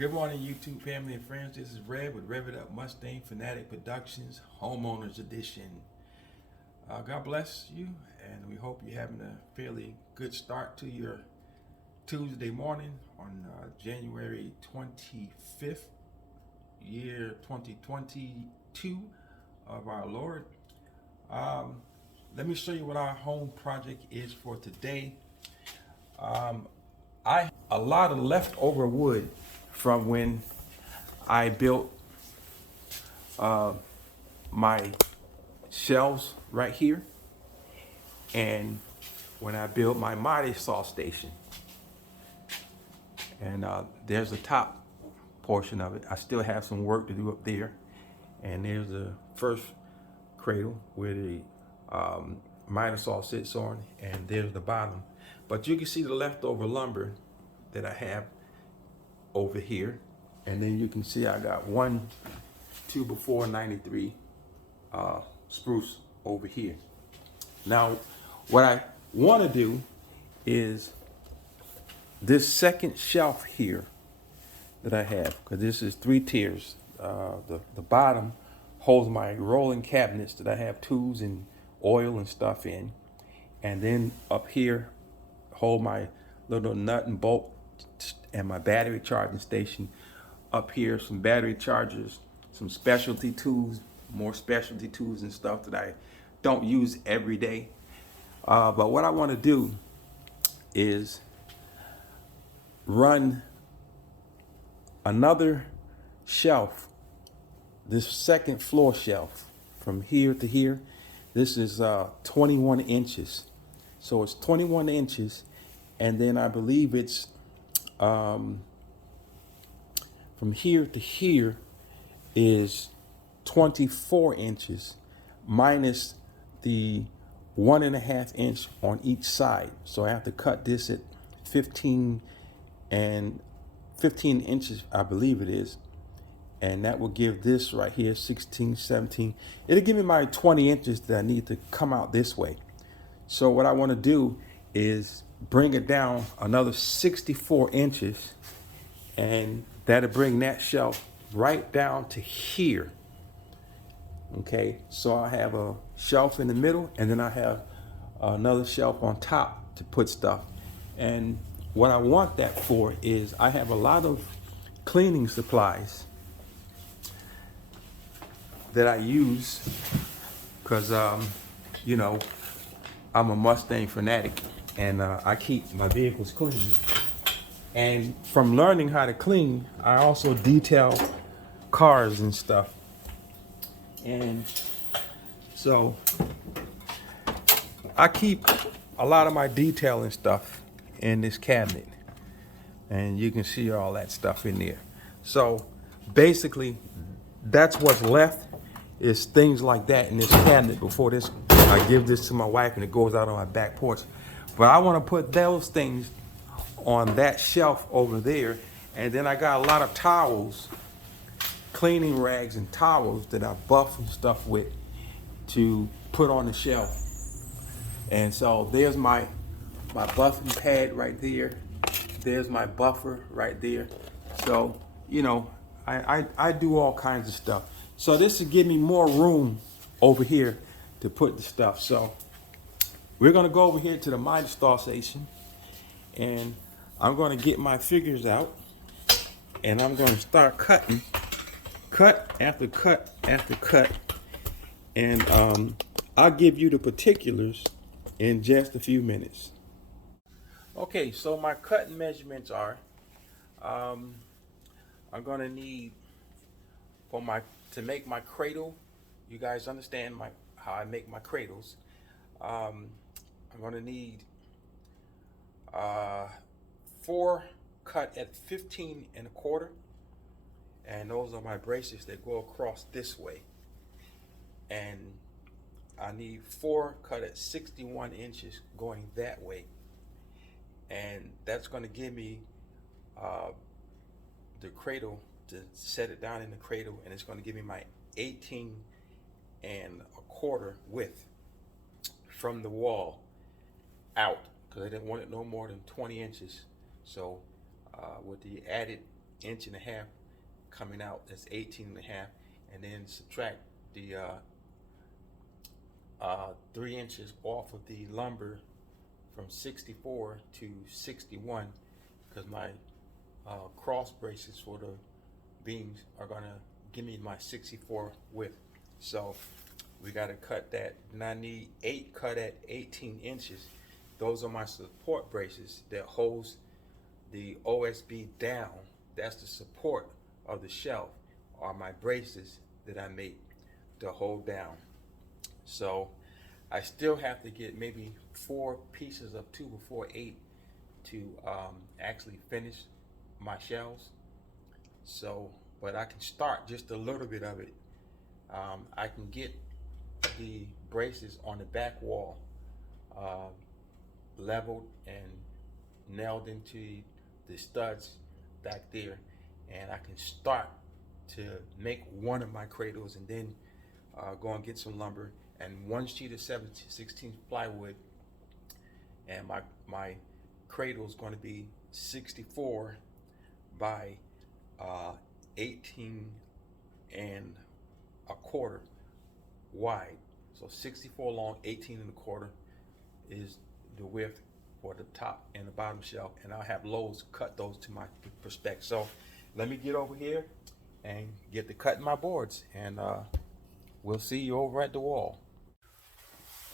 Good morning, YouTube family and friends. This is Red with Rev It Up Mustang Fanatic Productions Homeowners Edition. God bless you, and we hope you're having a fairly good start to your Tuesday morning on January 25th, year 2022 of our Lord. Let me show you what our home project is for today. I have a lot of leftover wood from when I built my shelves right here, and when I built my Mighty Saw station. And there's the top portion of it. I still have some work to do up there. And there's the first cradle where the Mighty Saw sits on, and there's the bottom. But you can see the leftover lumber that I have over here. And then you can see I got 1 2x4 93 spruce over here. Now, what I want to do is this second shelf here that I have, because this is 3 tiers. The bottom holds my rolling cabinets that I have tools and oil and stuff in, and then up here hold my little nut and bolt and my battery charging station. Up here, some battery chargers, some specialty tools, more specialty tools and stuff that I don't use every day. But what I want to do is run another shelf, this second floor shelf from here to here. This is 21 inches. So it's 21 inches, and then I believe it's from here to here is 24 inches minus the 1.5 inch on each side. So I have to cut this at 15 inches, I believe it is. And that will give this right here 16, 17. It'll give me my 20 inches that I need to come out this way. So what I want to do is bring it down another 64 inches, and that'll bring that shelf right down to here. Okay, so I have a shelf in the middle, and then I have another shelf on top to put stuff. And what I want that for is I have a lot of cleaning supplies that I use because, you know, I'm a Mustang fanatic, and I keep my vehicles clean. And from learning how to clean, I also detail cars and stuff. And so I keep a lot of my detailing stuff in this cabinet, and you can see all that stuff in there. So basically that's what's left, is things like that in this cabinet. Before this, I give this to my wife and it goes out on my back porch. But I want to put those things on that shelf over there. And then I got a lot of towels, cleaning rags and towels that I buff and stuff with to put on the shelf. And so there's my buffing pad right there. There's my buffer right there. So, you know, I do all kinds of stuff. So this will give me more room over here to put the stuff. So we're gonna go over here to the Mighty Saw station, and I'm gonna get my figures out, and I'm gonna start cutting, cut after cut after cut, and I'll give you the particulars in just a few minutes. Okay, so my cutting measurements are, I'm gonna need to make my cradle. You guys understand how I make my cradles. I'm gonna need 4 cut at 15 1/4, and those are my braces that go across this way. And I need 4 cut at 61 inches going that way, and that's going to give me the cradle to set it down in the cradle, and it's going to give me my 18 1/4 width from the wall out, because I didn't want it no more than 20 inches. So with the added 1.5 coming out. That's 18.5, and then subtract the 3 inches off of the lumber from 64 to 61, because my cross braces for the beams are gonna give me my 64 width. So we gotta cut that, and I need 8 cut at 18 inches. Those are my support braces that holds the OSB down. That's the support of the shelf, are my braces that I make to hold down. So I still have to get maybe 4 pieces of 2x4 to actually finish my shelves. So, but I can start just a little bit of it. I can get the braces on the back wall leveled and nailed into the studs back there, and I can start to make one of my cradles, and then go and get some lumber and 1 sheet of 7/16 plywood, and my cradle is going to be 64 by 18 and a quarter wide. So 64 long, 18 and a quarter is the width for the top and the bottom shelf, and I'll have loads cut those to my spec. So let me get over here and get to cutting my boards, and we'll see you over at the wall.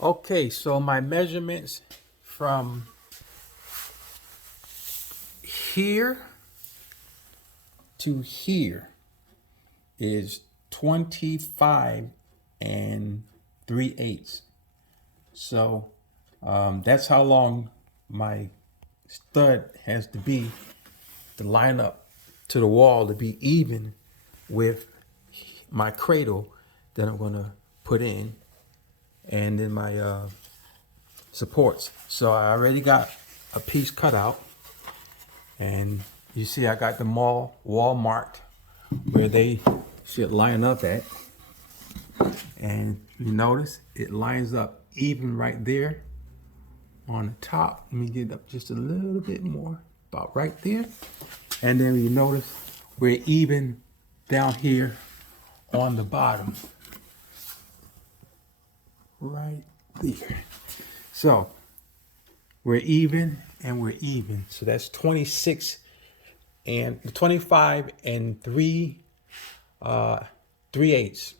Okay, so my measurements from here to here is 25 3/8. So that's how long my stud has to be to line up to the wall to be even with my cradle that I'm gonna put in, and then my supports. So I already got a piece cut out, and you see I got the wall marked where they should line up at, and you notice it lines up even right there on the top. Let me get up just a little bit more, about right there. And then you notice we're even down here on the bottom, right there. So we're even and we're even. So that's 26 and 25 and 3/8.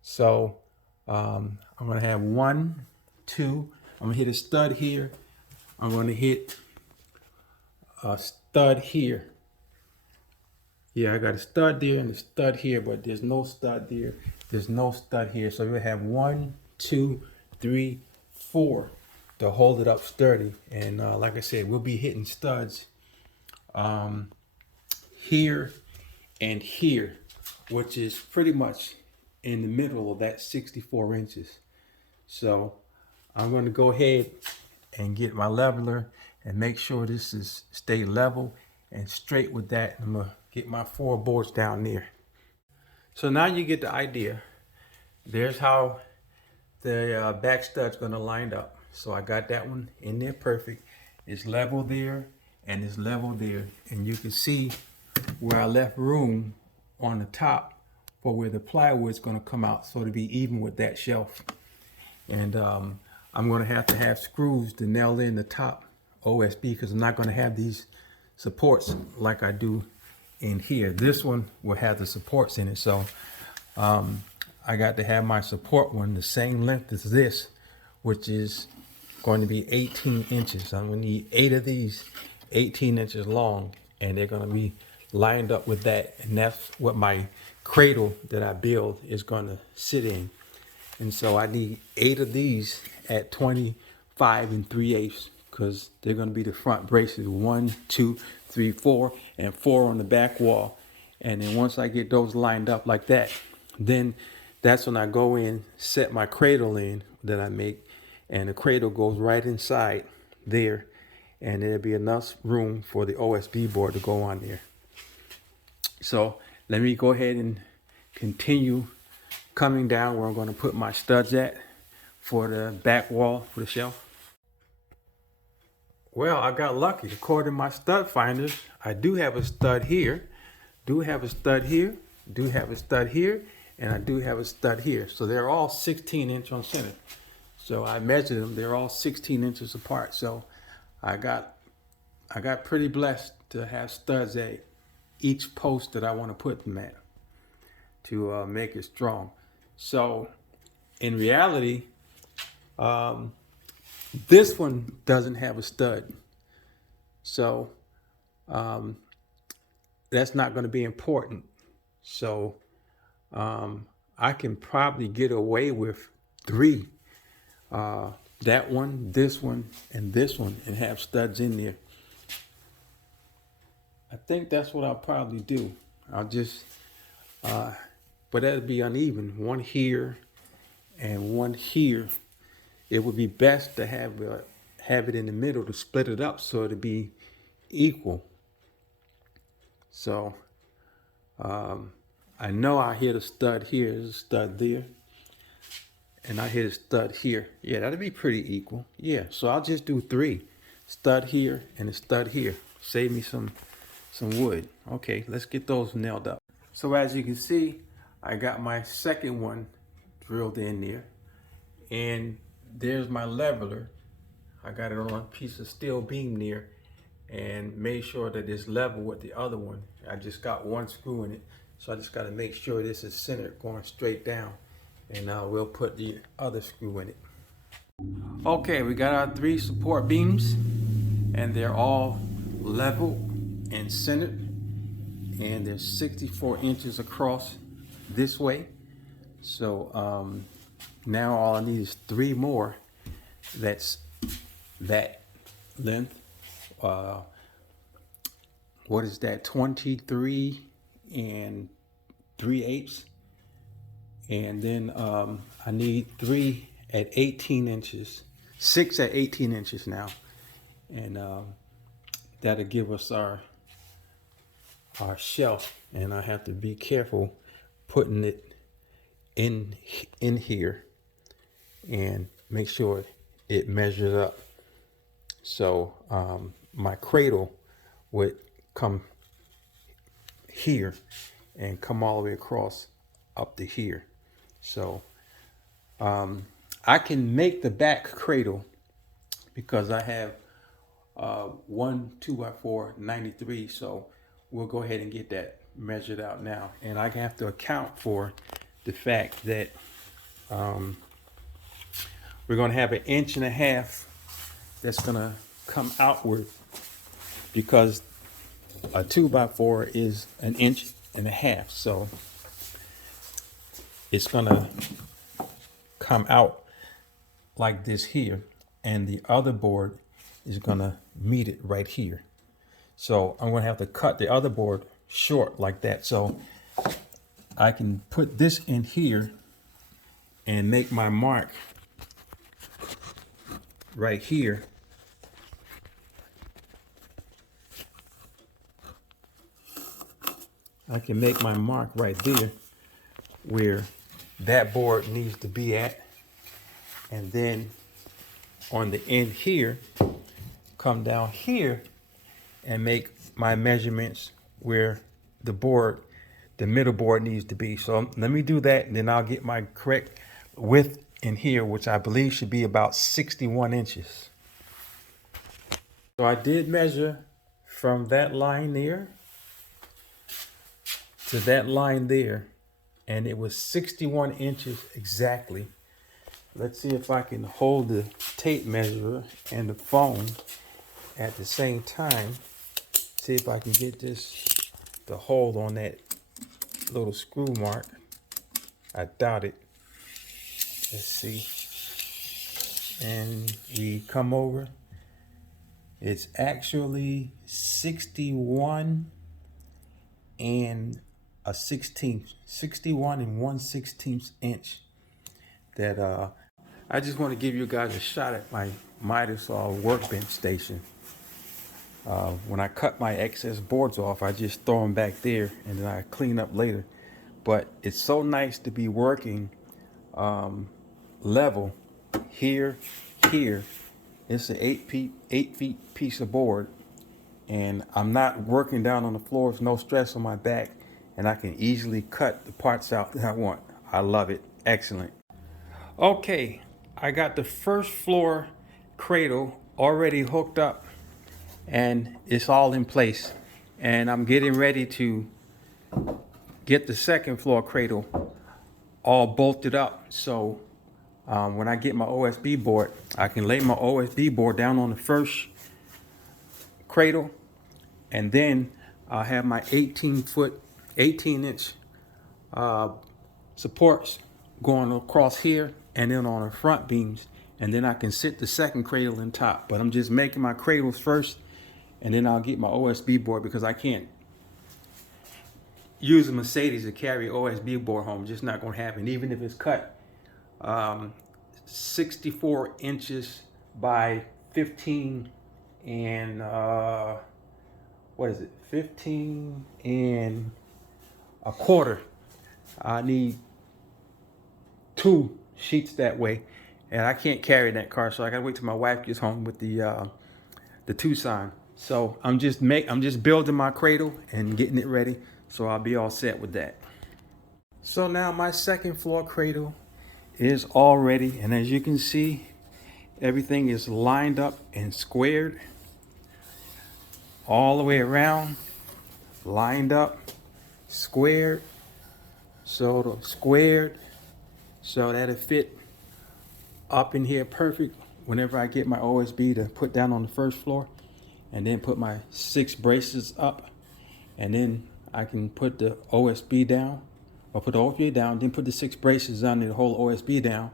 So I'm gonna have 1, 2. I'm gonna hit a stud here. I'm gonna hit a stud here. Yeah, I got a stud there and a stud here, but there's no stud there. There's no stud here. So we'll have 1, 2, 3, 4 to hold it up sturdy. And like I said, we'll be hitting studs here and here, which is pretty much in the middle of that 64 inches. So I'm going to go ahead and get my leveler and make sure this is stay level and straight with that. I'm going to get my 4 boards down there. So now you get the idea. There's how the back stud's going to line up. So I got that one in there perfect. It's level there and it's level there. And you can see where I left room on the top for where the plywood's going to come out, so to be even with that shelf. And I'm going to have screws to nail in the top OSB, because I'm not going to have these supports like I do in here. This one will have the supports in it. So I got to have my support one the same length as this, which is going to be 18 inches. I'm going to need 8 of these 18 inches long, and they're going to be lined up with that. And that's what my cradle that I build is going to sit in. And so I need 8 of these at 25 3/8, because they're going to be the front braces. 1, 2, 3, 4, and 4 on the back wall. And then once I get those lined up like that, then that's when I go in, set my cradle in that I make, and the cradle goes right inside there, and there'll be enough room for the OSB board to go on there. So let me go ahead and continue coming down where I'm going to put my studs at for the back wall for the shelf. Well, I got lucky. According to my stud finders, I do have a stud here, do have a stud here, do have a stud here, and I do have a stud here. So they're all 16-inch on center. So I measured them. They're all 16 inches apart. So I got pretty blessed to have studs at each post that I want to put them at to make it strong. So in reality, this one doesn't have a stud. So that's not going to be important. So I can probably get away with 3. That one, this one, and this one, and have studs in there. I think that's what I'll probably do. I'll just, but that'd be uneven. One here and one here. It would be best to have it in the middle to split it up so it'd be equal. So I know I hit a stud here. There's a stud there. And I hit a stud here. Yeah, that'd be pretty equal. Yeah, so I'll just do 3. Stud here and a stud here. Save me some wood. Okay, let's get those nailed up. So as you can see, I got my second one drilled in there. And there's my leveler. I got it on a piece of steel beam there and made sure that it's level with the other one. I just got 1 screw in it. So I just got to make sure this is centered going straight down. And now we'll put the other screw in it. Okay, we got our 3 support beams and they're all level and centered. And they're 64 inches across this way. So now all I need is 3 more. That's that length. What is that? 23 3/8. And then I need 3 at 18 inches, 6 at 18 inches now. And that'll give us our shelf. And I have to be careful putting it in here and make sure it measures up. So my cradle would come here and come all the way across up to here. So I can make the back cradle because I have 1 2x4 93. So we'll go ahead and get that measured out now. And I have to account for the fact that we're going to have 1.5 inches that's going to come outward because a 2x4 is 1.5 inches. So it's going to come out like this here, and the other board is going to meet it right here. So I'm going to have to cut the other board short like that, so I can put this in here and make my mark right here. I can make my mark right there where that board needs to be at, and then on the end here, come down here and make my measurements where the middle board needs to be. So let me do that, and then I'll get my correct width in here, which I believe should be about 61 inches. So I did measure from that line there to that line there, and it was 61 inches exactly. Let's see if I can hold the tape measure and the phone at the same time. See if I can get this to hold on that little screw mark. I doubt it. Let's see. And we come over. It's actually 61 and a 16th, 61 and 1/16 inch. That I just want to give you guys a shot at my Midasol workbench station. When I cut my excess boards off, I just throw them back there and then I clean up later. But it's so nice to be working level here, here, It's an 8 feet piece of board, and I'm not working down on the floor. There's no stress on my back, and I can easily cut the parts out that I want. I love it. Excellent. Okay, I got the first floor cradle already hooked up, and it's all in place. And I'm getting ready to get the second floor cradle all bolted up. So when I get my OSB board, I can lay my OSB board down on the first cradle, and then I'll have my 18-inch supports going across here and then on the front beams, and then I can sit the second cradle in top. But I'm just making my cradles first, and then I'll get my OSB board, because I can't use a Mercedes to carry OSB board home. Just not going to happen, even if it's cut 64 inches by 15 and what is it, 15 and a quarter. I need 2 sheets that way, and I can't carry that car, so I gotta wait till my wife gets home with the Tucson. So I'm just building my cradle and getting it ready, so I'll be all set with that. So now my second floor cradle is all ready, and as you can see, everything is lined up and squared all the way around, lined up, squared, so that'll fit up in here perfect whenever I get my OSB to put down on the first floor, and then put my 6 braces up, and then I can put the OSB down, or put the OSB down, then put the 6 braces on the whole OSB down,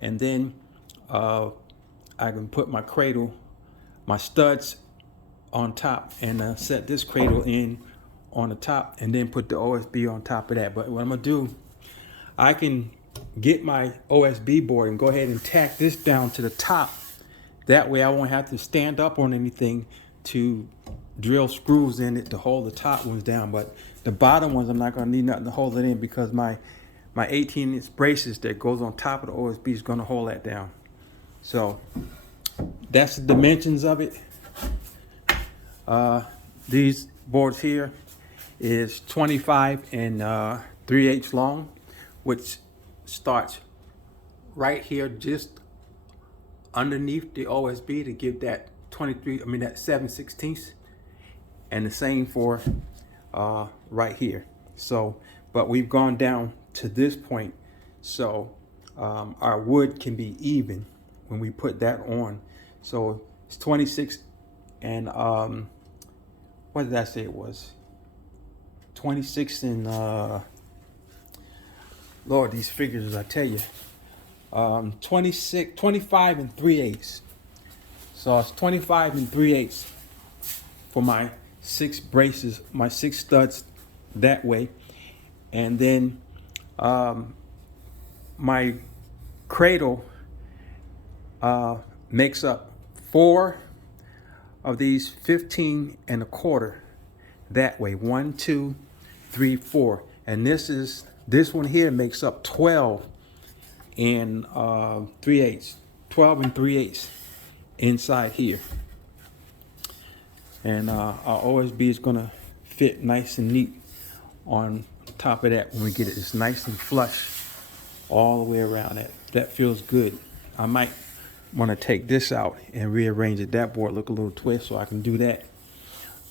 and then I can put my cradle, my studs on top, and set this cradle in on the top, and then put the OSB on top of that. But what I'm gonna do, I can get my OSB board and go ahead and tack this down to the top. That way I won't have to stand up on anything to drill screws in it to hold the top ones down. But the bottom ones, I'm not gonna need nothing to hold it in, because my 18-inch braces that goes on top of the OSB is gonna hold that down. So that's the dimensions of it. These boards here is 25 and 3/8 long, which starts right here just underneath the OSB to give that 7/16, and the same for right here. So, but we've gone down to this point, so our wood can be even when we put that on. So it's 26 and what did I say it was? 26 and Lord, these figures, I tell you, 25 and 3/8. So it's 25 and 3/8 for my 6 braces, my 6 studs that way, and then my cradle makes up 4 of these 15 and a quarter that way. 1, 2, 3, 4, and this one here makes up 12 and 3/8, 12 and 3/8 inside here. And our OSB is gonna fit nice and neat on top of that when we get it. It's nice and flush all the way around. That feels good. I might want to take this out and rearrange it. That board look a little twist, so I can do that.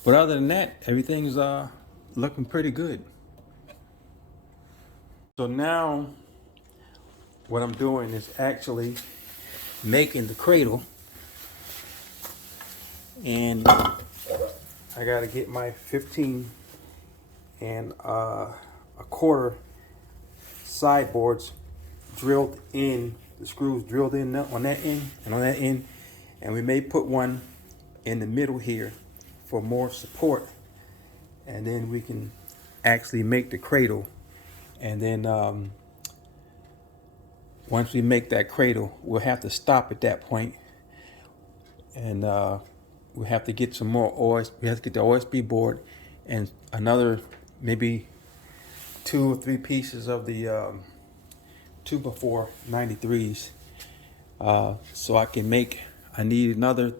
But other than that, everything's looking pretty good. So now what I'm doing is actually making the cradle, and I got to get my 15 and a quarter sideboards drilled in, the screws drilled in on that end and on that end, and we may put one in the middle here for more support, and then we can actually make the cradle. And then once we make that cradle, we'll have to stop at that point, and we'll have to get some more OS. We have to get the OSB board and another maybe 2 or 3 pieces of the 2x4 93s, so I can make I need another,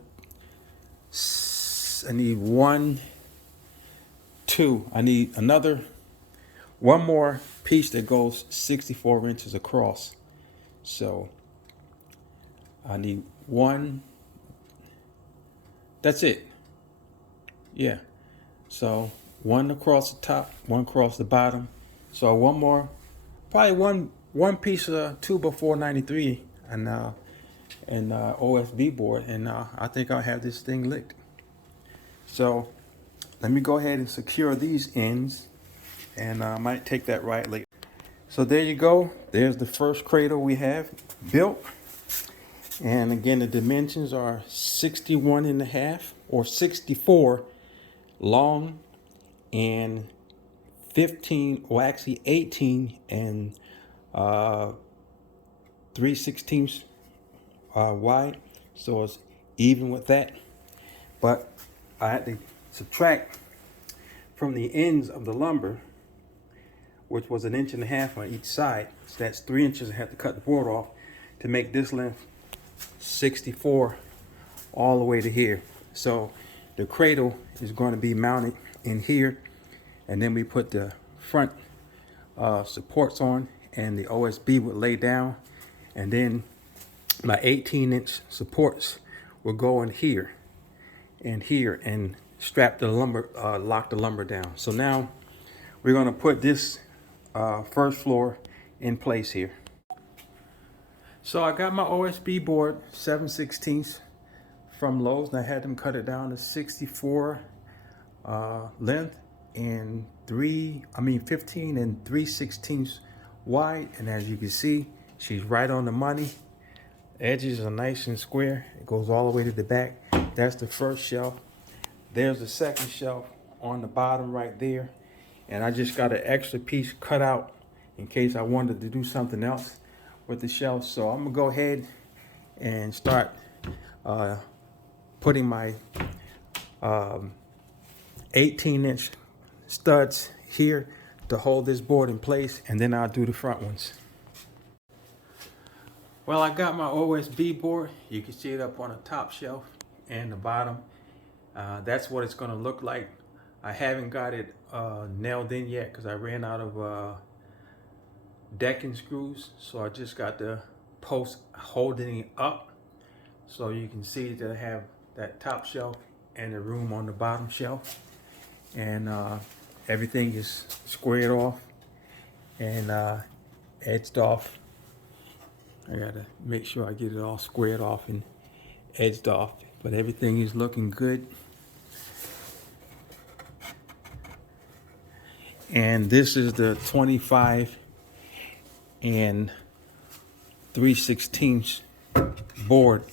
I need one, two. I need another, one more piece that goes 64 inches across. So I need one, that's it. Yeah. So one across the top, one across the bottom. So one more, probably one piece of 2x493 and OSB board, and I think I'll have this thing licked. So let me go ahead and secure these ends, and I might take that right later. So there you go. There's the first cradle we have built. And again, the dimensions are 61.5 or 64 long and 15, well actually 18 and 3/16 wide. So it's even with that. But I had to subtract from the ends of the lumber, which was 1.5 inches on each side. So that's 3 inches. I had to cut the board off to make this length 64 all the way to here. So the cradle is going to be mounted in here, and then we put the front supports on, and the OSB would lay down, and then my 18-inch supports will go in here and here and strap the lumber, lock the lumber down. So now we're going to put this first floor in place here. So I got my OSB board 7/16 from Lowe's, and I had them cut it down to 64 length and 15 and 3/16 wide. And as you can see, she's right on the money. Edges are nice and square. It goes all the way to the back. That's the first shelf. There's the second shelf on the bottom right there. And I just got an extra piece cut out in case I wanted to do something else with the shelf. So I'm gonna go ahead and start putting my 18-inch studs here to hold this board in place, and then I'll do the front ones. Well, I got my OSB board. You can see it up on the top shelf and the bottom. That's what it's gonna look like. I haven't got it nailed in yet because I ran out of decking screws. So I just got the post holding it up. So you can see that I have that top shelf and the room on the bottom shelf. And everything is squared off and edged off. I gotta make sure I get it all squared off and edged off, but everything is looking good. And this is the 25 and 3/16 board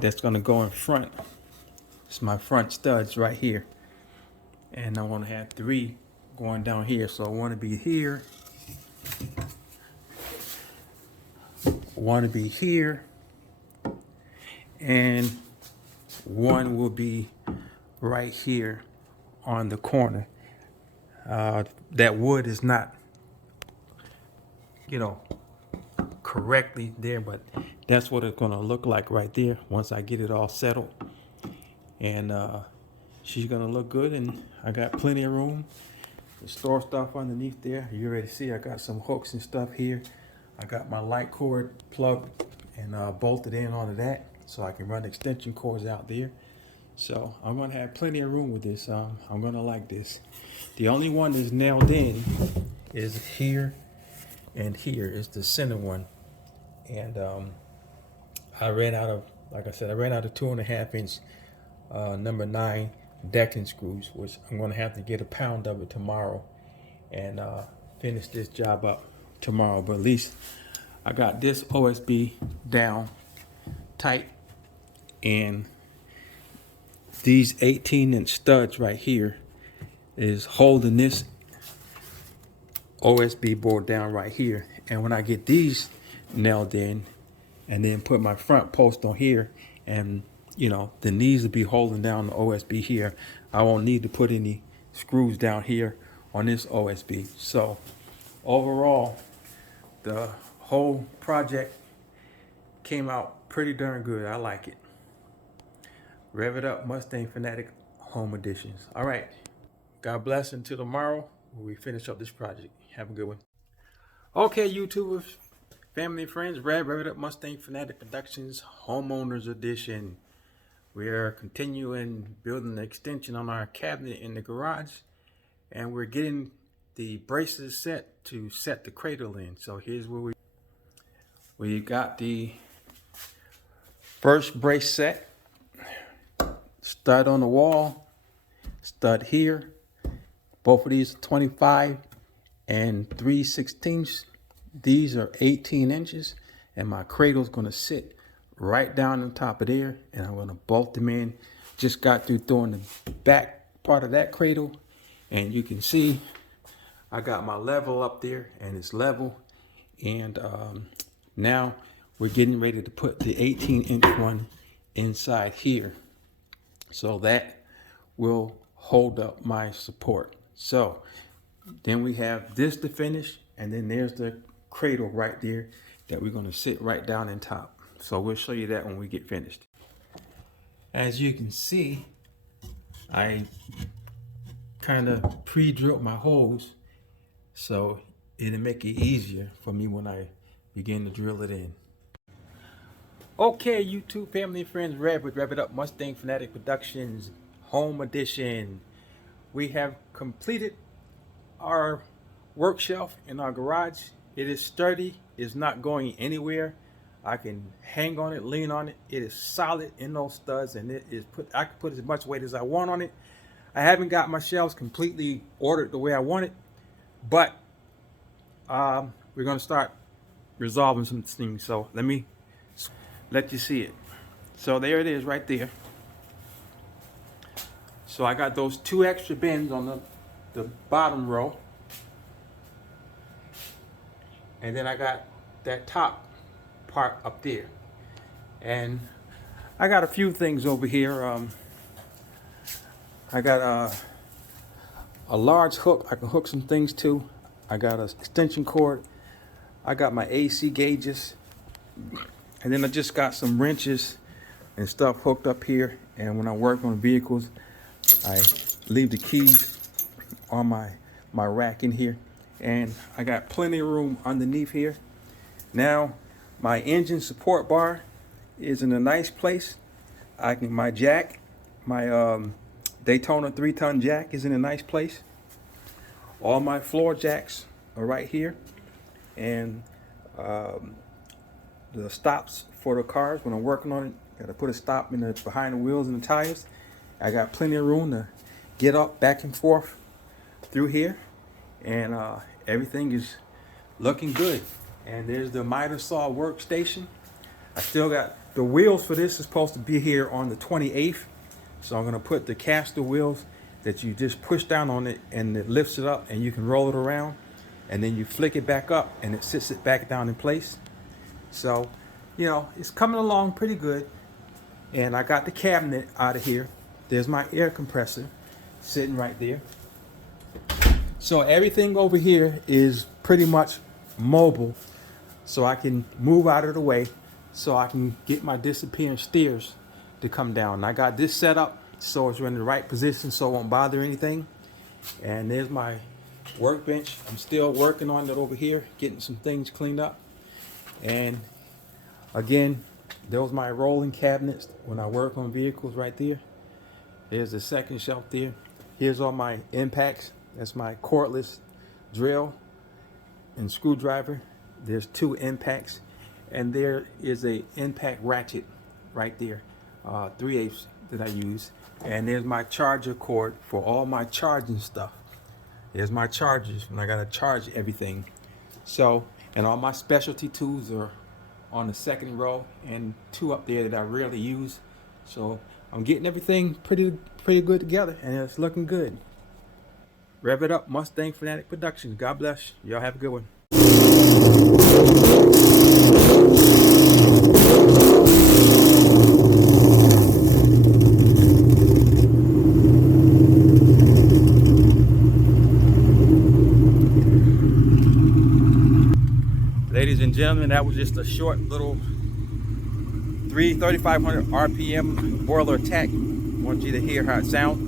that's gonna go in front. It's my front studs right here. And I wanna have 3 going down here. So I wanna be here, one to be here, and one will be right here on the corner. That wood is not, correctly there, but that's what it's gonna look like right there once I get it all settled. And she's gonna look good, and I got plenty of room to store stuff underneath there. You already see I got some hooks and stuff here. I got my light cord plugged and bolted in onto that so I can run extension cords out there. So I'm gonna have plenty of room with this. I'm gonna like this. The only one that's nailed in is here and here is the center one. And I ran out of, like I said, I ran out of 2.5 inch number 9 decking screws, which I'm gonna have to get a pound of it tomorrow and finish this job up tomorrow. But at least I got this OSB down tight, and these 18-inch studs right here is holding this OSB board down right here. And when I get these nailed in and then put my front post on here, and the knees will be holding down the OSB here, I won't need to put any screws down here on this OSB. So overall, the whole project came out pretty darn good. I like it. Rev It Up Mustang Fanatic Home Editions. All right. God bless until tomorrow when we finish up this project. Have a good one. Okay, YouTubers, family and friends, Rev It Up Mustang Fanatic Productions Homeowners Edition. We are continuing building the extension on our cabinet in the garage, and we're getting the braces set to set the cradle in. So here's where we got the first brace set. Stud on the wall, stud here. Both of these are 25 and 3/16. These are 18 inches, and my cradle's gonna sit right down on top of there, and I'm gonna bolt them in. Just got through throwing the back part of that cradle, and you can see I got my level up there, and it's level. And now we're getting ready to put the 18-inch one inside here, so that will hold up my support. So then we have this to finish, and then there's the cradle right there that we're going to sit right down in top. So we'll show you that when we get finished. As you can see, I kind of pre-drilled my holes, so it'll make it easier for me when I begin to drill it in. Okay, YouTube family and friends, Rev It Up Mustang Fanatic Productions Home Edition. We have completed our work shelf in our garage. It is sturdy, it's not going anywhere. I can hang on it, lean on it. It is solid in those studs, and it is I can put as much weight as I want on it. I haven't got my shelves completely ordered the way I want it, but we're gonna start resolving some things. So let me let you see it. So there it is right there. So I got those 2 extra bins on the bottom row, and then I got that top part up there, and I got a few things over here. I got a large hook I can hook some things to. I got an extension cord. I got my AC gauges. And then I just got some wrenches and stuff hooked up here. And when I work on vehicles, I leave the keys on my rack in here. And I got plenty of room underneath here. Now, my engine support bar is in a nice place. My jack, my Daytona 3-ton jack is in a nice place. All my floor jacks are right here. And the stops for the cars when I'm working on it, got to put a stop in behind the wheels and the tires. I got plenty of room to get up back and forth through here, and everything is looking good. And there's the miter saw workstation. I still got the wheels for this is supposed to be here on the 28th, so I'm gonna put the caster wheels that you just push down on it and it lifts it up and you can roll it around, and then you flick it back up and it sits it back down in place. So, you know, it's coming along pretty good. And I got the cabinet out of here. There's my air compressor sitting right there. So everything over here is pretty much mobile, so I can move out of the way so I can get my disappearing steers to come down. And I got this set up so it's in the right position so it won't bother anything. And there's my workbench. I'm still working on it over here, getting some things cleaned up. And again, those my rolling cabinets when I work on vehicles right there. There's the second shelf there. Here's all my impacts. That's my cordless drill and screwdriver. There's 2 impacts, and there is a impact ratchet right there, 3/8 that I use. And there's my charger cord for all my charging stuff. There's my chargers when I gotta charge everything. So, and all my specialty tools are on the second row, and 2 up there that I rarely use. So I'm getting everything pretty good together, and it's looking good. Rev It Up Mustang Fanatic Productions. God bless. Y'all have a good one. Ladies and gentlemen, that was just a short little 3500 RPM boiler attack want you to hear how it sounds.